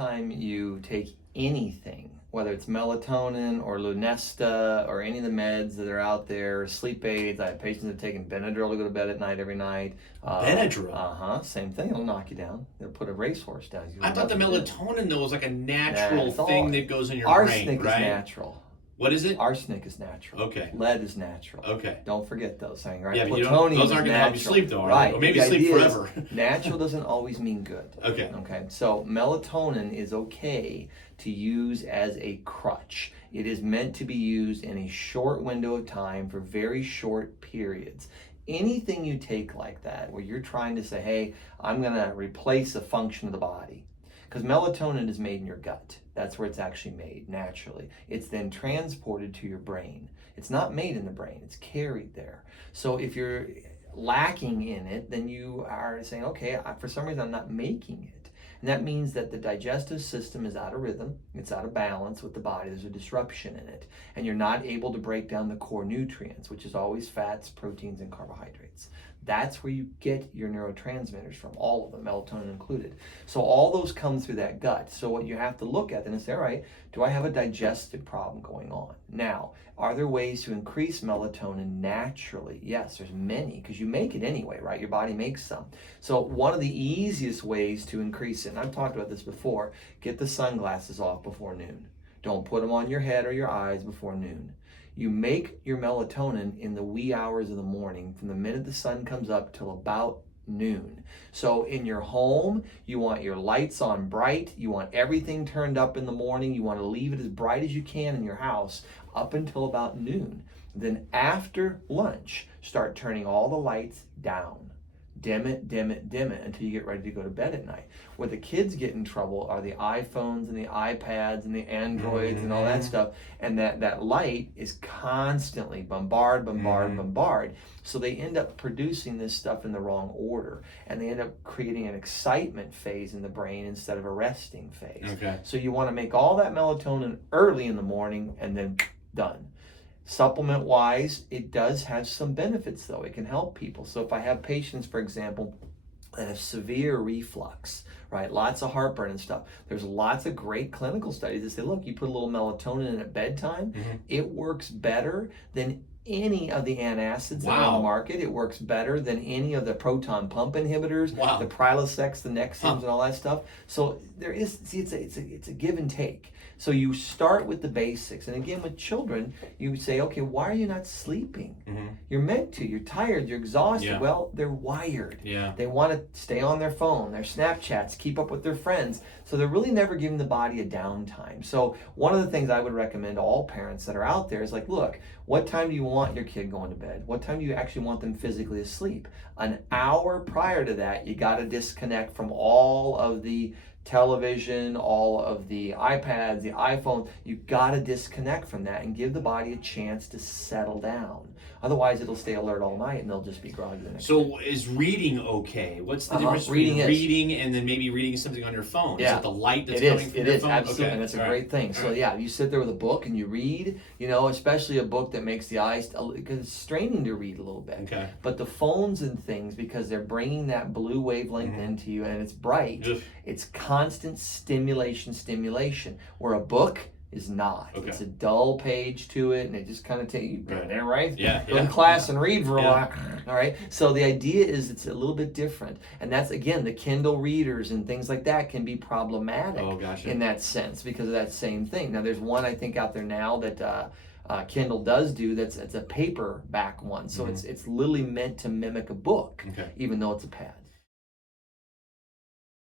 time you take anything, whether it's melatonin or Lunesta or any of the meds that are out there, sleep aids. I have patients that have taken Benadryl to go to bed at night every night. Benadryl? Same thing. It'll knock you down. They'll put a racehorse down. I thought the melatonin, though, was like a natural thing that goes in your arsenic brain, right? is natural. What is it? Arsenic is natural. Okay. Lead is natural. Okay. Don't forget those things, right? Yeah, but Plutonium those aren't is going to help you natural. sleep, though, are right? they? Or maybe The sleep idea is forever. Natural doesn't always mean good. Okay. Okay. So melatonin is okay to use as a crutch. It is meant to be used in a short window of time for very short periods. Anything you take like that, where you're trying to say, hey, I'm going to replace a function of the body. Because melatonin is made in your gut. That's where it's actually made naturally. It's then transported to your brain. It's not made in the brain, it's carried there. So if you're lacking in it, then you are saying, okay, for some reason I'm not making it. And that means that the digestive system is out of rhythm, it's out of balance with the body, there's a disruption in it. And you're not able to break down the core nutrients, which is always fats, proteins, and carbohydrates. That's where you get your neurotransmitters from, all of them, melatonin included. So all those come through that gut. So what you have to look at then is say, all right, do I have a digestive problem going on? Now, are there ways to increase melatonin naturally? Yes, there's many, because you make it anyway, right? Your body makes some. So one of the easiest ways to increase it, and I've talked about this before, get the sunglasses off before noon. Don't put them on your head or your eyes before noon. You make your melatonin in the wee hours of the morning from the minute the sun comes up till about noon. So in your home, you want your lights on bright. You want everything turned up in the morning. You want to leave it as bright as you can in your house up until about noon. Then after lunch, start turning all the lights down. Dim it, dim it, dim it until you get ready to go to bed at night. Where the kids get in trouble are the iPhones and the iPads and the Androids and all that stuff. And that light is constantly bombard. So they end up producing this stuff in the wrong order. And they end up creating an excitement phase in the brain instead of a resting phase. Okay. So you want to make all that melatonin early in the morning and then done. Supplement wise, it does have some benefits though. It can help people. So if I have patients, for example, that have severe reflux, right? Lots of heartburn and stuff. There's lots of great clinical studies that say, look, you put a little melatonin in at bedtime, it works better than any of the antacids that are on the market. It works better than any of the proton pump inhibitors, the Prilosec, the Nexiums, and all that stuff. So there is, see, it's a give and take. So you start with the basics. And again, with children, you say, okay, why are you not sleeping? You're meant to. You're tired. You're exhausted. Well, they're wired. They want to stay on their phone, their Snapchats, keep up with their friends. So they're really never giving the body a downtime. So one of the things I would recommend to all parents that are out there is like, look, what time do you want your kid going to bed? What time do you actually want them physically asleep? An hour prior to that, you got to disconnect from all of the television, all of the iPads, the iPhone. You've got to disconnect from that and give the body a chance to settle down. Otherwise, it'll stay alert all night and they'll just be groggy the next day. So is reading okay? What's the difference between reading and then maybe reading something on your phone? Is it the light that's coming from your phone? Absolutely. Okay. And that's a great thing. So yeah, you sit there with a book and you read, you know, especially a book that makes the eyes, because it's straining to read a little bit. Okay. But the phones and things, because they're bringing that blue wavelength into you and it's bright, it's constant stimulation, where a book is not. It's a dull page to it, and it just kind of takes you there, right? Go to class and read for a while. All right. So the idea is it's a little bit different, and that's again the Kindle readers and things like that can be problematic in that sense because of that same thing. Now there's one I think out there now that Kindle does do it's a paperback one, so it's literally meant to mimic a book, even though it's a pad.